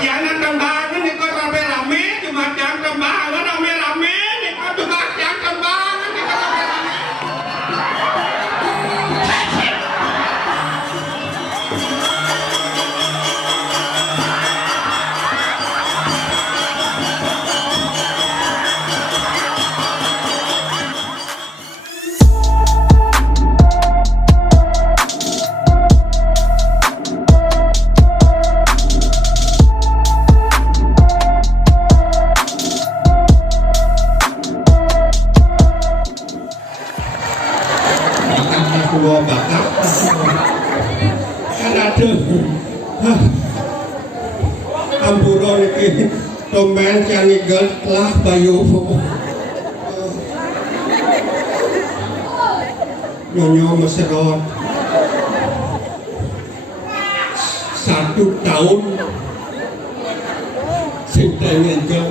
jangan tembangan nih kok rame-rame, cuma jangan tembangan rame-rame nih kok cuma jangan tembangan nih kok rame-rame. Amburon iki tomen yang nigel telah bayu nyonya meserot 1 tahun sinten nigel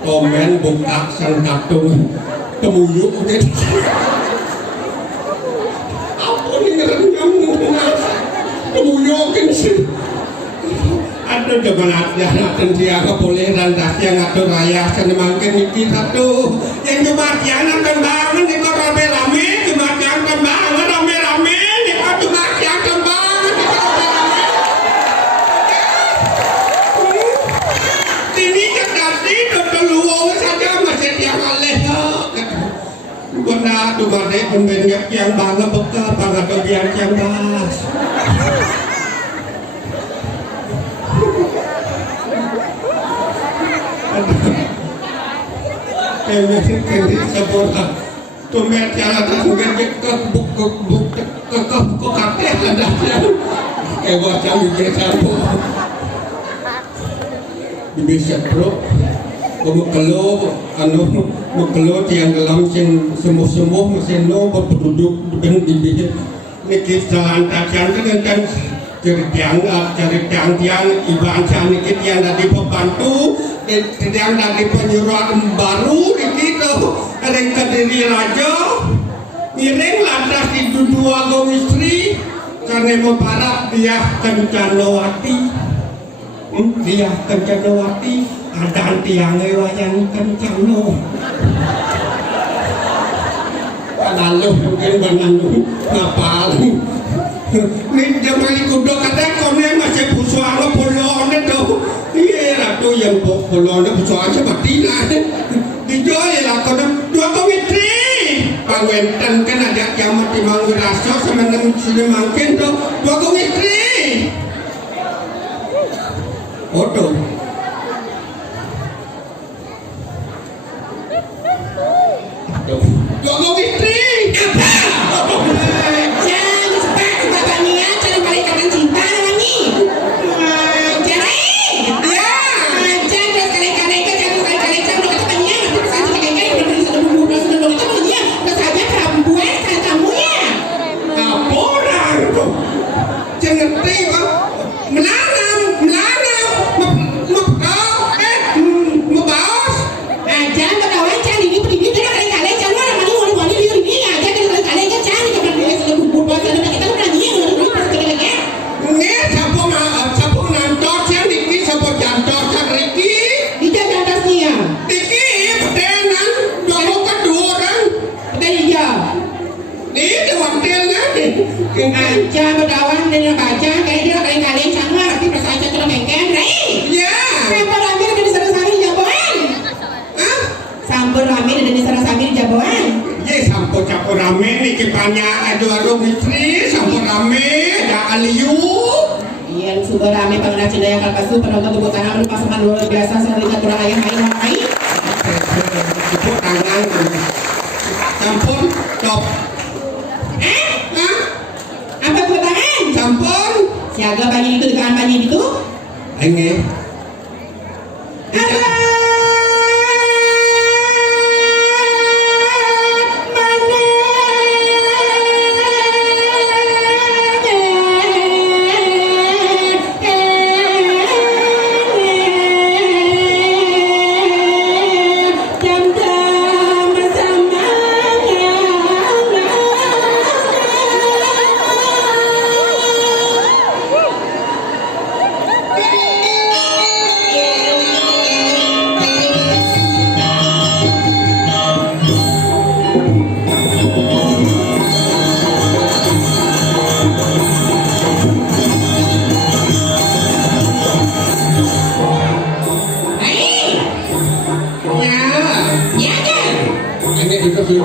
tomen buka sang katung temuyuk apa ini ngerenyam temuyuk sih aduh demenatnya dan siapa boleh randasnya ngatur raya senemakin iki satu yang cuma jangan tembangan nih kok rame-rame cuma jangan tembangan rame-rame nih kok cuma jangan tembangan nih kok rame-rame ini kan tadi terluang saja masih yang aleh benar tuh badai pembenyak yang banget bekal banget bagian yang bahas ini sebuah tumet yang atas mungkin ke kakek ledaknya ewa jauh bersatu bisa bro mukelo tiang dalam semua mesin no berduduk di bibir nikit jalan tajan dan cari tiang iban nikit yang dari pembantu yang dari penyuruhan baru itu ada yang kediri raja ngiring lantas itu 2 gong istri karena membarak dia kencanawati ada tiangnya wayang kencano lalu mungkin bananu ngapal ini zaman kudo katanya kone masih busuang polone tuh iya ratu yang polone busuang seperti lah dijual lah kone 2 komitri pangwentan kan ada yang mati mangwiraso semeneng sini mungkin tuh 2 komitri foto aja berdawan dengan baca kayak dia kalian sama tapi persaja terus mengken rai ya sampur amir dari sana sambil jagoan sampur amir dari sana sambil jagoan ya sampur campur rame nih kipanya aduh istri sampur rame ada aliyu iya super rame pengenal cinta yang kalpasu penonton tubuh tanah berupa seman luar biasa seharusnya kurang ayam hai tepuk tangan campur top apa tepuk tangan? Campur siaga banyak itu dengan banyak itu? Enggak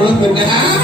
Terus benar.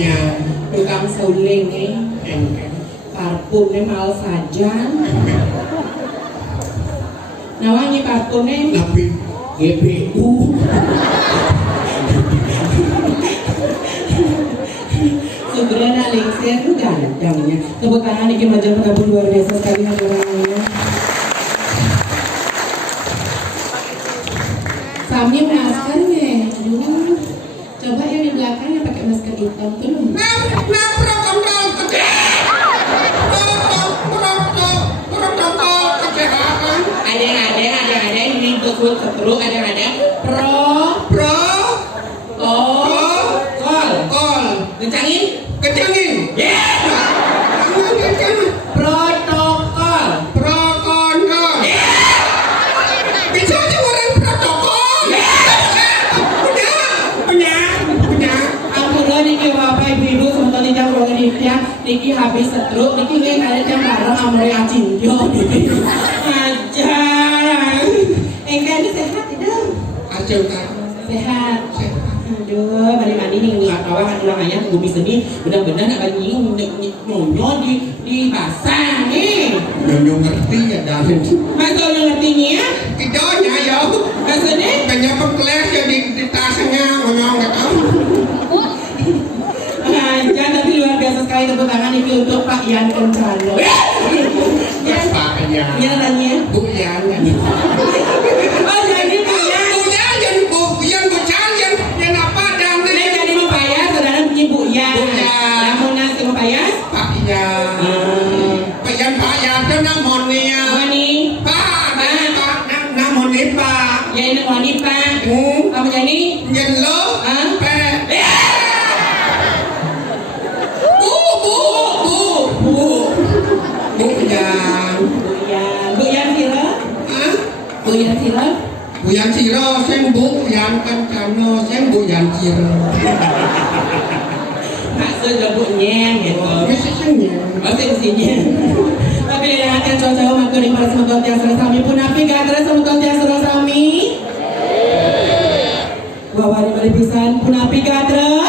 Ya. Tukang suling nih. Parfumnya mal saja. Nah wangi parfumnya. Tapi GPU. Sebenarnya Alexia itu gantengnya. Tepuk tangan Niki Majar penabur luar biasa sekali hadirannya. Sami masker nih. Aduh. Coba yang di belakangnya pakai masker hitam tuh. Ada ini betul seteru ada kol Kencangin. protokol Bisa aja orang protokol. Punya. Ampura Niki Bapak Ibu sementara tidak ruangan dia Niki habis setruk Niki gue ada jam bareng amore acinjo ajar enggak ini sehat tidak? Acil kan. Sehat. Aduh, mandi nih nggak tahu kan namanya tunggu seni benar-benar nak bagi nyonyo di basah nih. Nyonyo ngerti ya Dalem. Masa udah ngertinya? Tidaknya ya. Maksudnya? Banyak pengkeles ya di tasnya ngomong nggak tahu. Aja tapi luar biasa sekali tepuk tangan itu untuk Pak Ian Kencano. Pak Ian. Iya tanya. Bu Ian. Oh jadi Pak Ian. Bu Ian bocah yang apa dan Saya jadi mau bayar, saudara punya Bu Ian. Namun nasi mau bayar? Pak Ian. Pak Ian itu namanya. Mani. Pak. Namanya Pak. Ya ini mani Pak. Apa jadi? Nyelo. Pe. Bu Ian. Bu Ian Siro? Bu Ian Siro? Bu Ian Siro, saya Bu Ian Kencano, saya Bu Ian Siro. Maksud Bu Nyeng gitu. Misalnya. Maksudnya. Tapi yang akan jauh-jauh matur ing para semoga tiasa sami pun api gatra semoga tiasa sami. Wawari bali pisan pun api gatra.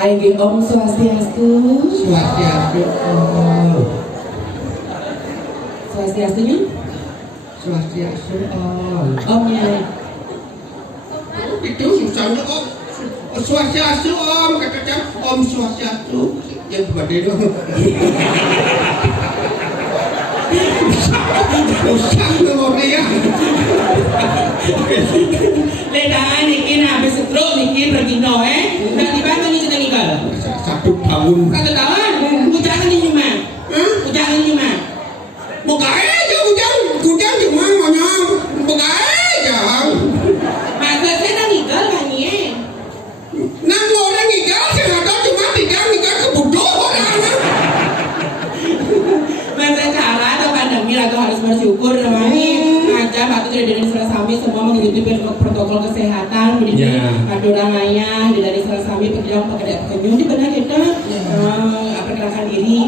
Aing Om Swastiastu. Swastiastu. Swastiastunya? Swastiastu. Om ya. Itu susahnya Om. Swastiastu Om, kata Om Swastiastu. Yang berbeda dong. Usah dong ya. Ledahan bikin habis stroke bikin pergi nah tiba-tiba ini sudah meninggal 1 tahun. 1 tahun? Ujangan ini cuma? Ujangan ini cuma? Buka aja ujang cuma ngomong. Buka aja. Masa saya udah meninggal kan ya? Nang orang ngigal saya nggak tahu cuma tidak ngigal kebutuh orang. Masa cara atau pandemi atau harus bersyukur namanya aja batu tidak dari Serasami semua mengikuti protokol kesehatan begini kadorangannya dari Serasami pekerjaan penyuh di benar kita pergerakan diri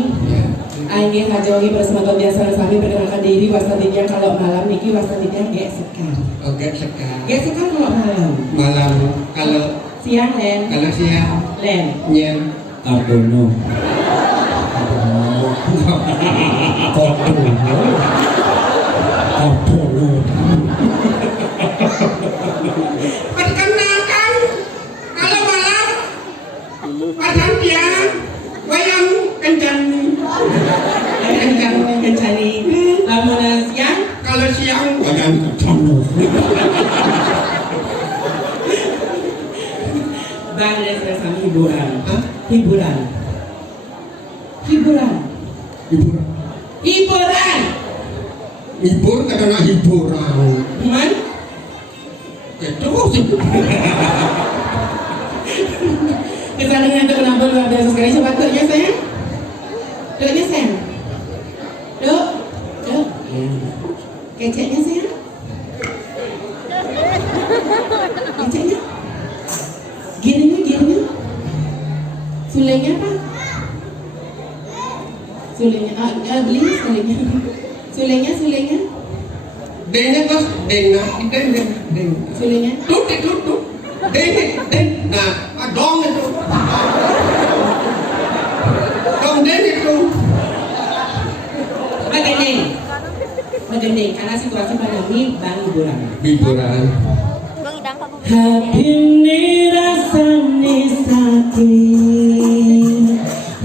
ini hajawi bersama biasa Serasami pergerakan diri wasatidnya kalau malam niki wasatidnya GEK SEKAR. Oh GEK SEKAR. GEK SEKAR kalau malam kalau siang Len. Kalau siang Len. Nyen Ardono. Perkenalkan kalau malam padahal dia wayang kencani lamun siang kalau siang wayang kencani bang dari Serasami hiburan hibur karena hiburan man itu kesannya itu kenapa luar biasa sekali coba tuknya sayang duk keceknya sayang keceknya gininya sulenya apa sulenya beli sulenya denya bos denya sulenya tut denya nah dong itu gending karena situasi pandemi bang liburan. Liburan. Hati ini rasanya sakit,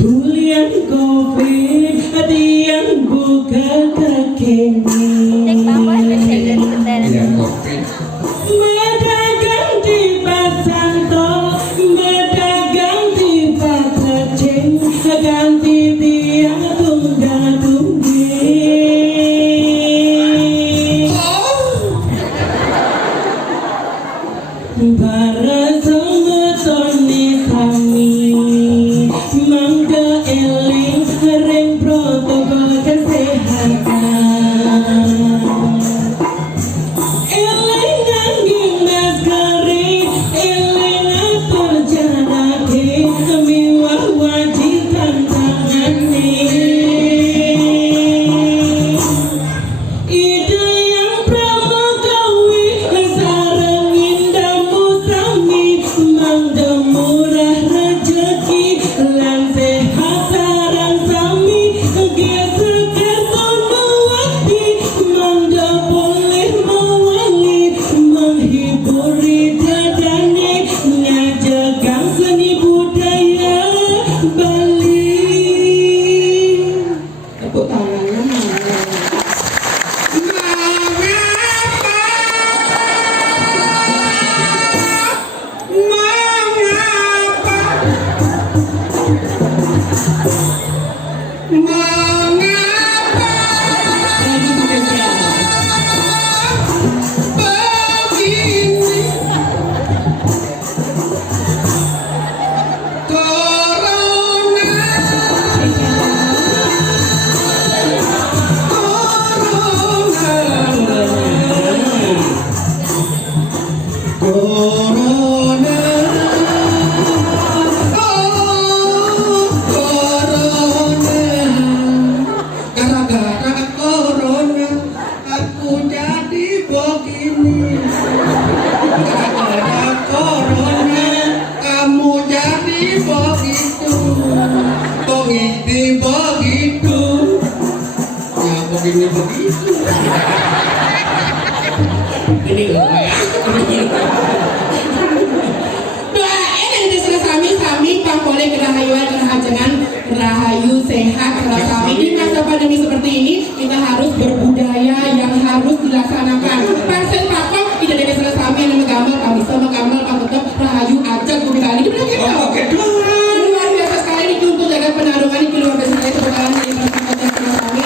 hulian covid, hati yang buka kekini. Yang covid. Berdagang di pasar tol, berdagang di pasar ceng, ganti tiang tunggal-tunggi. Para semetoni sami, mangga eling reng protokol kesehatan. Rahayu sehat rahayu. Di masa pandemi seperti ini kita harus berbudaya yang harus dilaksanakan. Pasien pakok tidak ada salah sami yang menggambar, pak bisa menggambar, pak tetap rahayu ajak bumi kali itu benar gitu. Luar biasa sekali ini untuk jaga penarungan ini luar biasa sekali sebenarnya di masyarakat yang kami.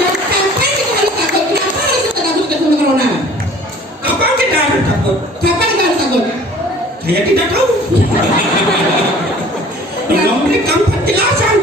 Dan kapan kita harus takut? Kenapa harus kita takut sama corona? Kapan kita harus takut? Kapan kita harus takut? Saya tidak tahu. Belum berikan penjelasan.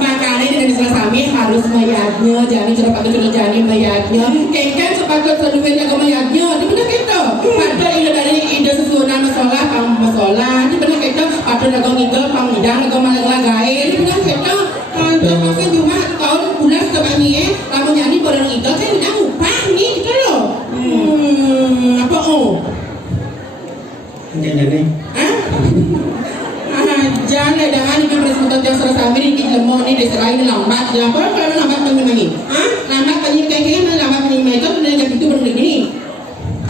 Makanya di Indonesia kami harus mayatnya, jangan sudah patut sudah jangan mayatnya. Kengkeng sepatut seduwen jaga mayatnya, di benar kita. Pada ide dari ide susunan mesolah, pang mesolah, di benar kita. Patut jaga ngidol, pang ngidang, jaga malang lagai, di benar kita. Kalau makan cuma tahun bulan setelah ini, kamu nyanyi bareng ngidol, saya tidak upah nih gitu loh. Apa oh? Jangan. Jangan dengan ini presentasi yang serasa ini di lemon ini desa lain lambat. Jangan kalau lambat penyimbangi. Lambat penyimbangi kayaknya lambat penyimbangi itu benar jam itu baru begini.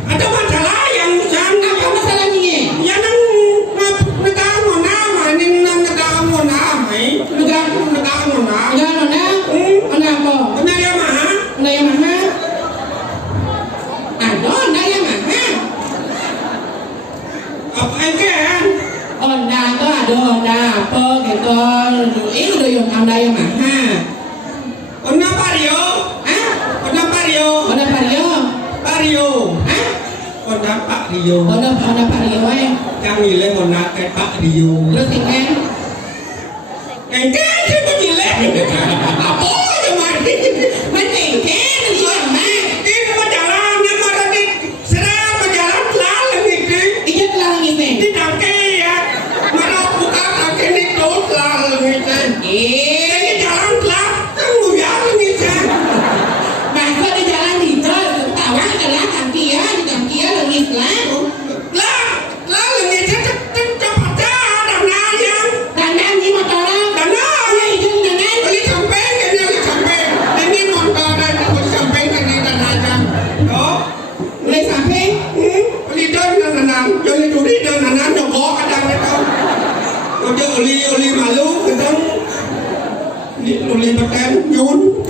Ada masalah yang sangat. Apa masalahnya? Ya nang negara mana? Ini negara mana? Negara mana? Negara mana? Mana apa? Mana yang mana? Mana yang mana? Ada, ada yang mana? Apa yang? Onda itu ada onda apa gitu. Ini udah yang onda yang mana? Onda Pario? Onda Pario? Onda Pario? Pario? Onda Pak Rio? Onda Pario Yang nilai Onda kayak Pak Rio. Terus tinggal? Engkau sih pun nilai. Apa yang mati? Mati kan dia mah. Ini berjalan, yang mana di serang berjalan lalang itu. Iya lalang itu. Di dangke ya, mana buka dangke di tot lalang itu. Ini jalan pelan, tunggu ya ini kan. Masa di jalan di jalan, tawa adalah kaki ya, di kaki ya lengis lah. Lalang itu cepat dah, dan ayam. Dandan di motor lah. Dan ayam. Iya itu dandan. Beli sampai ada oli malu kadang di oli beten yun.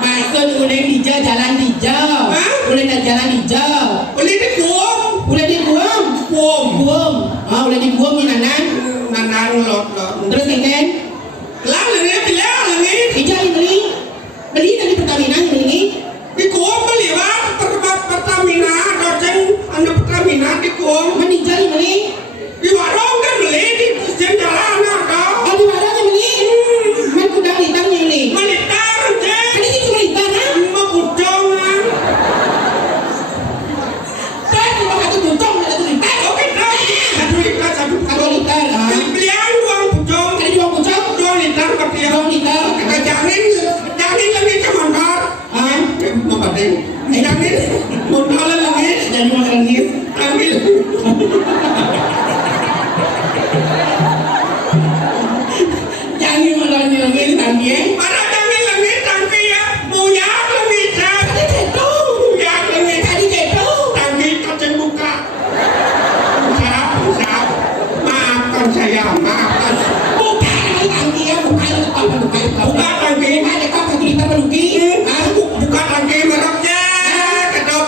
Maksud ulin hijau jalan hijau. Ulin jalan hijau. Oli di kuom. Ulin di guam. Guam. Ah, ulin di guam ni nanan. Nanan lot. Terus kengken. Lah langit. Hijau beli dari Pertamina ini. Di kuom beli bang. Pertamina doceng anu Pertamina di kuom. Mana hijau ini? Di warung kan beli di jalan ada. Oh di warung beli. Mana kudang litarnya ini? Malitar je. Ini cuma litar ah. Mau kudang ah. Kan cuma satu kudang ada litar. Oke dah. Satu litar. Satu litar. Ah. Belian uang kudang. Ada dua kudang. 2 liter kepiang. 2 liter. Kita jangin lagi cemandar. Ah. Mau badeng. Jangin. Modal lagi. Dan mau lagi. Ambil. Jangan malah lagi tangki. Para jangin lagi tangki ya. Muyak lagi cak. Tadi keto. Muyak lagi. Tadi keto. Tangki kacang buka. Siap. Maafkan saya. Maafkan. Buka lagi tangki ya. Buka tangki. Ada kau satu liter meluki. Buka tangki meroknya. Kedau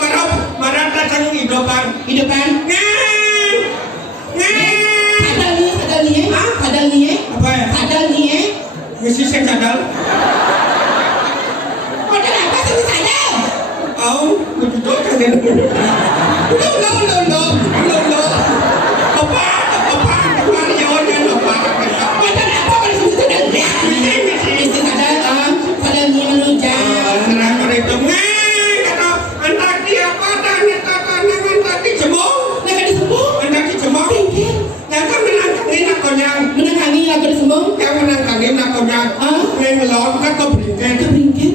merok datang hidupan. Hidupan. Ngen. Padahal ni. Apa ya? Padahal ni. Mesti saya cadal. Padahal apa sih sadar? Betul kan? No. Apa? Jawabnya apa? Padahal apa kalau sudah sadar? Mesti sadar. Padahal ni menunjang. Serang itu ngen. Kata anak dia apa? Anak di cemong. Nak ada sembung. Anak di cemong. Tinggal. Yang kan menangkangin akonya. Menangani lagu ada sembung. Yang menangkangin akonya. Ngelon kan kau beringket. Keringkit.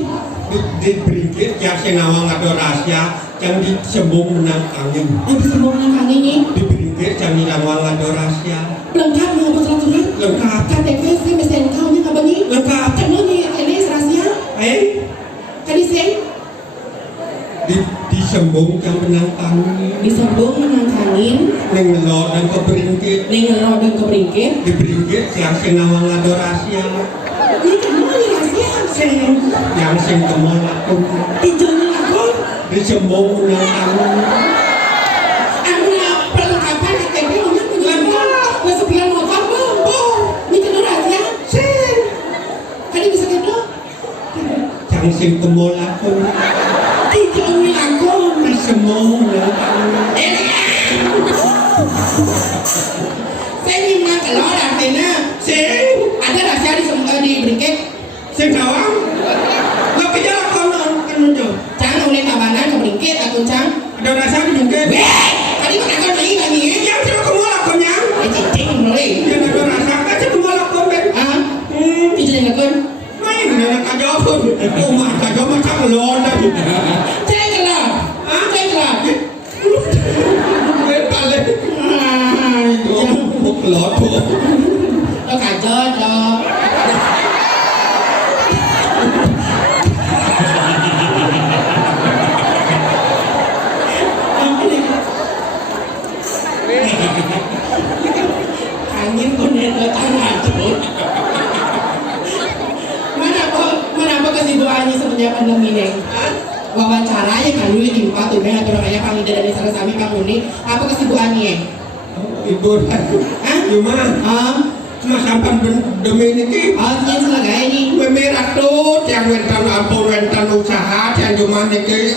Di beringket yang senawang ada rahasia yang disembung menangkangin. Oh disembung menangani ni. Di beringket yang dinawang ada rahasia. Lengkap ni apa surat-surat? Lengkap. KTP saya mesen kau ni apa ni? Lengkap. Cuma ni ini rahasia. Kali sen. Disembung yang menangkangin. Disembung menangkangin. Ngelon dan kau beringket. Ningro dan keringkit. Di beringket yang senawang ada rahasia. Ni kamu ni rahasia. Yang sing kemol aku. Tinjaunya aku. Disembung menangkangin. Aku nak perlengkapan KTP punya lengkap. Kesepian motor tu. Ni kena rahasia. Kali bisa kena. Yang sing kemol aku. Tinjaunya aku. Disembung menangkangin. Saya memang kalau dah kena. Ada rahasia di beringkit. Sing kawang. Lo kerja konon kan muncul. Jangan oleh kabanan ke beringkit atau cang. Ada rasa di mungkin. Tadi kau nak kau lagi. Yang sih kemol akunya. Cicing boleh. Yang ada rasa kan sih kemol aku ben. Cicing nak kau. Main nak kajau. Rumah kajau macam lon dah. Cek kelap. Cek kelap. Balik. Lon tu. Lo kajot lo. Angin kau ni lo tangan tu. Mana kesibukannya semenjak pandemi ni? Wawancaranya kan dulu diimpa tuh atau namanya Kang Ida dari Sarasami Kang Uni. Apa kesibukannya? Ibu dah. Cuma. Cuma sampai demi ini. Ini sebagai ini. Memerah tu, yang wentan usaha, yang cuma ini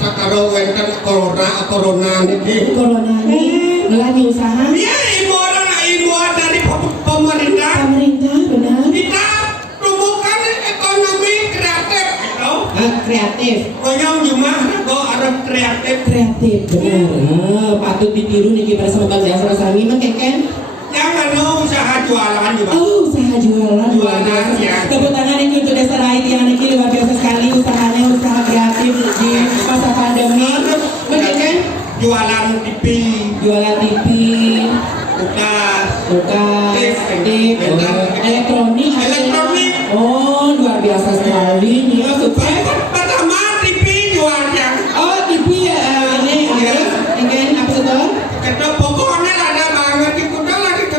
karo wentan corona ini. Corona ini melani usaha. Ya, ibu dari pemerintah. Pemerintah benar. Kita tumbuhkan ekonomi kreatif, gitu. Kreatif. Koyong cuma kok harus kreatif. Kreatif benar. Patut ditiru nih kita sama Bang Jasra Sami mah keken. Jangan usaha jualan juga. Oh, usaha jualan. Ya. Tepuk tangan ini untuk Desa Rai yang ini luar biasa sekali usahanya, usaha kreatif di masa pandemi. Benar kan? Jualan TV, kulkas, elektronik. Oh, luar biasa sekali nih. Pertama TV jualnya. Oh, TV ini apa itu? Kita pokoknya ada banget di kuda lagi ke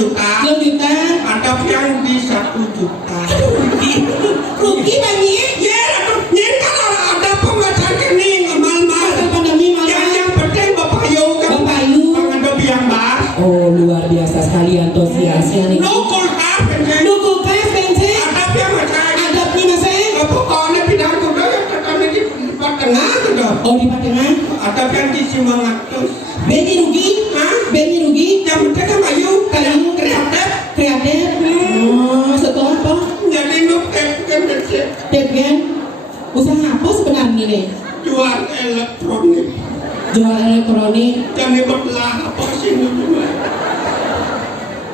juta. 2 juta. Ada yang di 1 juta. Rugi banyak. Ya, nyentak ada pemacar kening mal-mal. Masa pandemi malah. Yang penting Bapak Yu kan. Bapak Yu. Ada biang bas. Oh, luar biasa sekali antusiasnya nih. Nukul kah, Bence? Nukul kas Bence. Ada yang macam. Adabnya Mas. Pokoknya bidang kuda yang terkena di tengah kuda. Oh, di Patengan. Ada yang di Simangatus. Benny rugi. Hah? Benny rugi. Yang penting kan kayu. Kayu. Kreatif. Kreatif. Oh, setelah apa? Jadi nuktek kan Bence. Tepgen. Usaha apa sebenarnya nih? Jual elektronik. Jual elektronik. Jadi berbelah apa sih itu?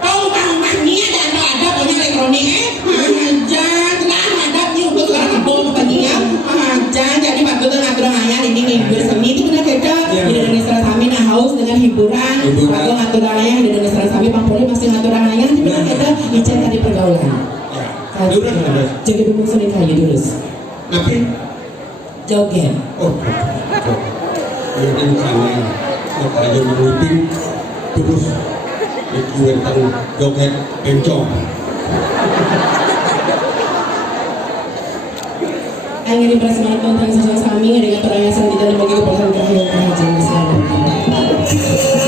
Tahu bang ini ada punya elektronik aja tenang ada nih untuk sekarang kabel kepentingan aja jadi waktu itu ngatur ayah ini ngibur seni itu benar kita di Indonesia Sami nah haus dengan hiburan waktu ngatur ayah di Indonesia Sami Pampuri masih ngatur ayah itu benar kita icen tadi pergaulan jadi bumbu seni kayu dulu Tapi joget oh yang sana kok aja menutin terus itu tentang joget bencong. Angin di perasaan tentang sesuatu sami dengan orang yang sedang tidak bagi keperluan terakhir kerajaan besar. Terima kasih.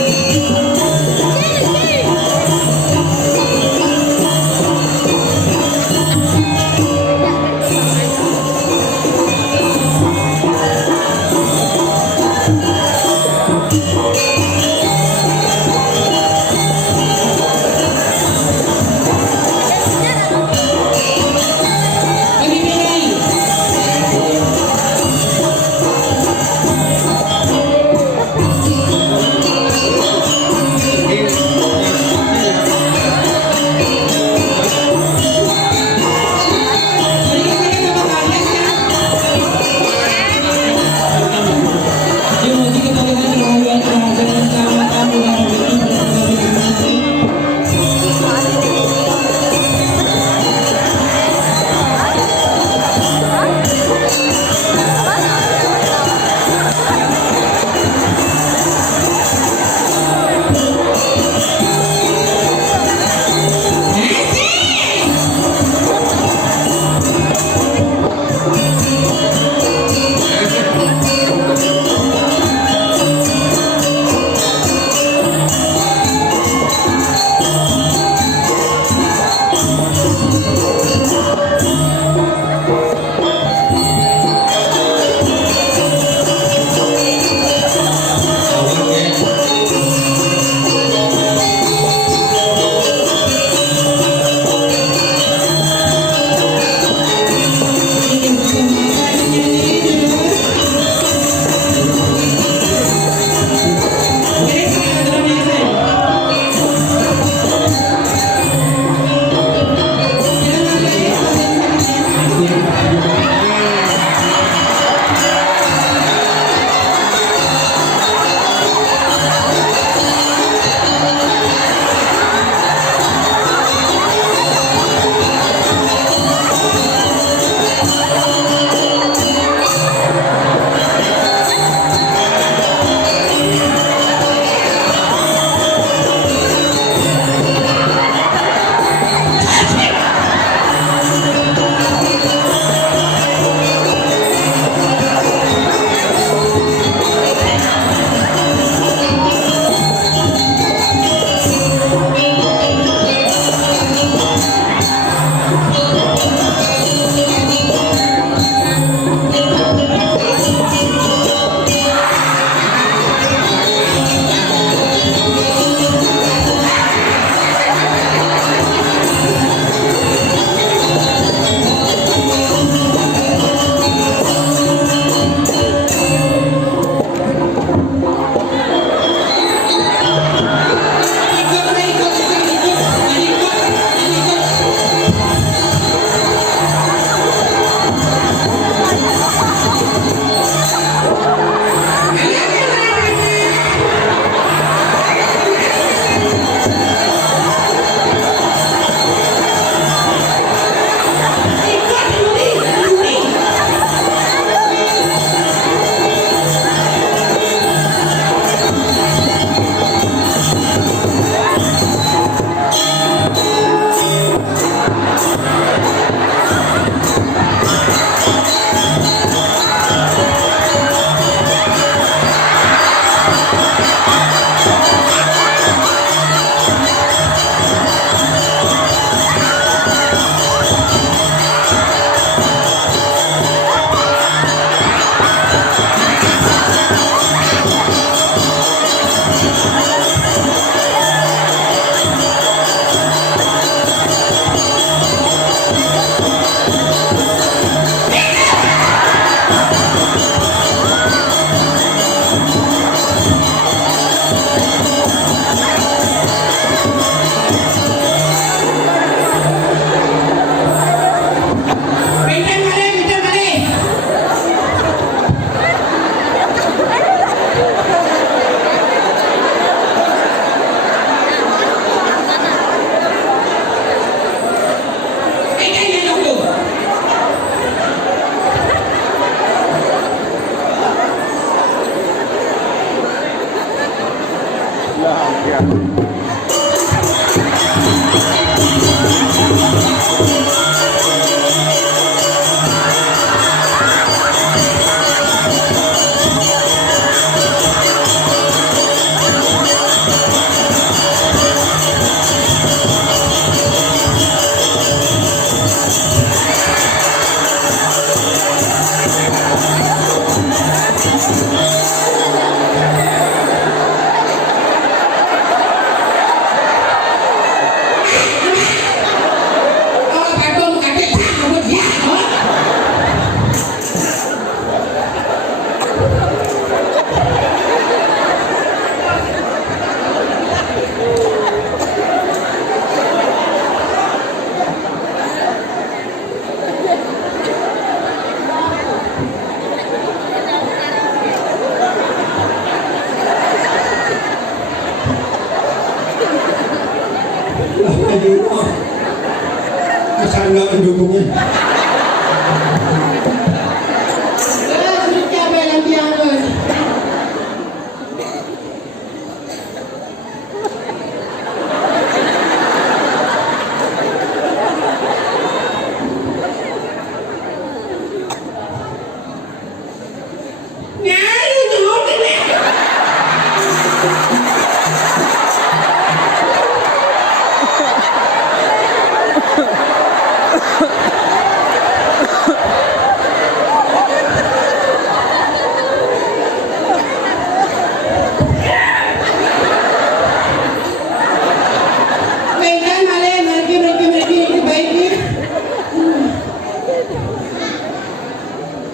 Masa nggak mendukungnya?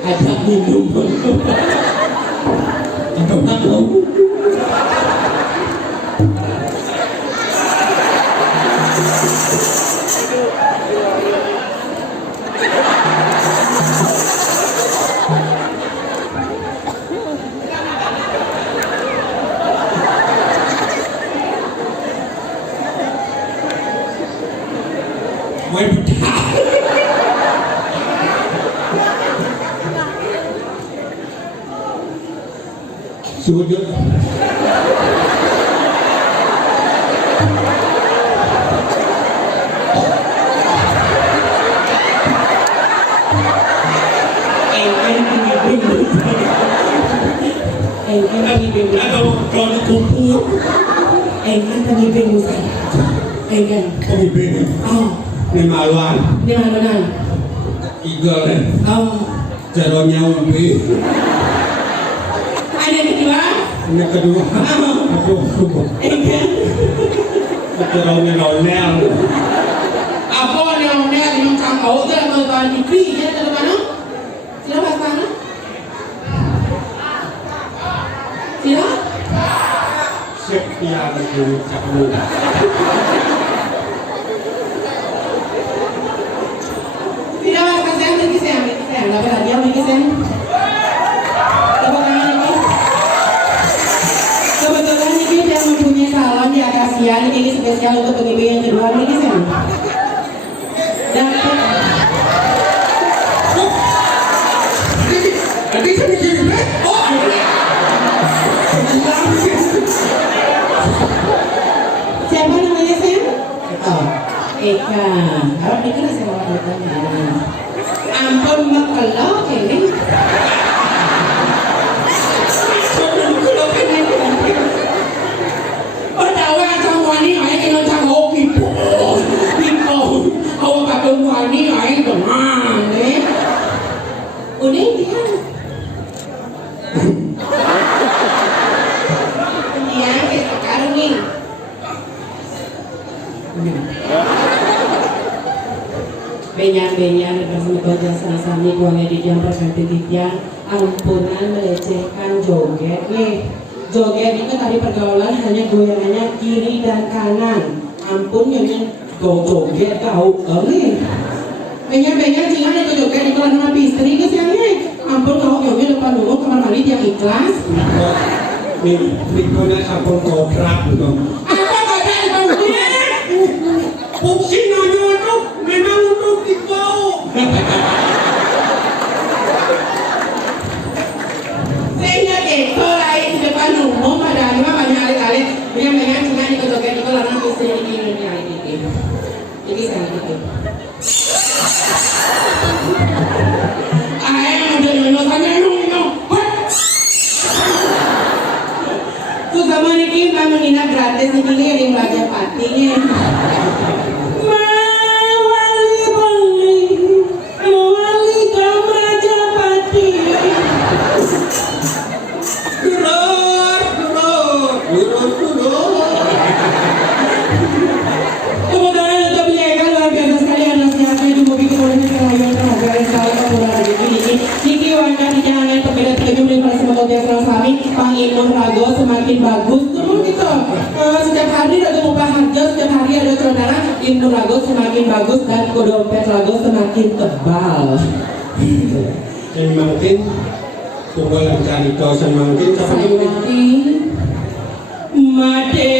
Ada minum. Atau tahu. Mau betah. Sujud. Atau kalau kumpul. Pemimpin saya. Pemimpin. Oh. Ini maluan. Ini mana? Igel. Oh. Jaronya umpi. Ada yang kedua? Yang kedua. Aduh. Jaronya nolnya. Apa nolnya yang cangkau itu yang mau diberi ya dari mana? Sila pas mana? Sila? Sekian dulu caklu. Sila pas saya pergi saya. Dapat hadiah pergi saya. Kebetulan ini dia mempunyai salon di akasia ini spesial untuk pemimpin yang kedua ini saya. Dapat. Tadi saya mikir, oh, Siapa namanya saya? Oh, Eka. Harap dikira saya mau bertanya. Ampun makelok ini. Udah dia. Iya, GEK SEKAR nih. Benyan-benyan bersama sami kuangnya di jam pergantian ampunan melecehkan joget nih. Joget itu tadi pergaulan hanya goyangannya kiri dan kanan. Ampun nyonya joget kau nih. Benyan-benyan jangan itu joget itu nama istri ke siangnya. Ampun kau nyonya depan umum kamar mandi yang ikhlas. Mikronya sampun kontrak dong. Apa kontrak depan umum? Fungsi nanya itu memang untuk dikau. Sehingga itu lain di depan umum padahal banyak kali-kali yang gratis ini yang Raja Patinya. Mawali beli, mawali kam Raja Pati. Kemudian untuk penyajian luar biasa sekali anak nyata di mobil kemudian rahayu terhadap sekali kemudian ini Niki warga di jalan berbeda terkejut dari para semoga biasa kami pangimun rago semakin bagus turun gitu setiap hari ada mubah harga setiap hari ada saudara imun rago semakin bagus dan dompet rago semakin tebal dan makin pukul cari dosen makin saya mati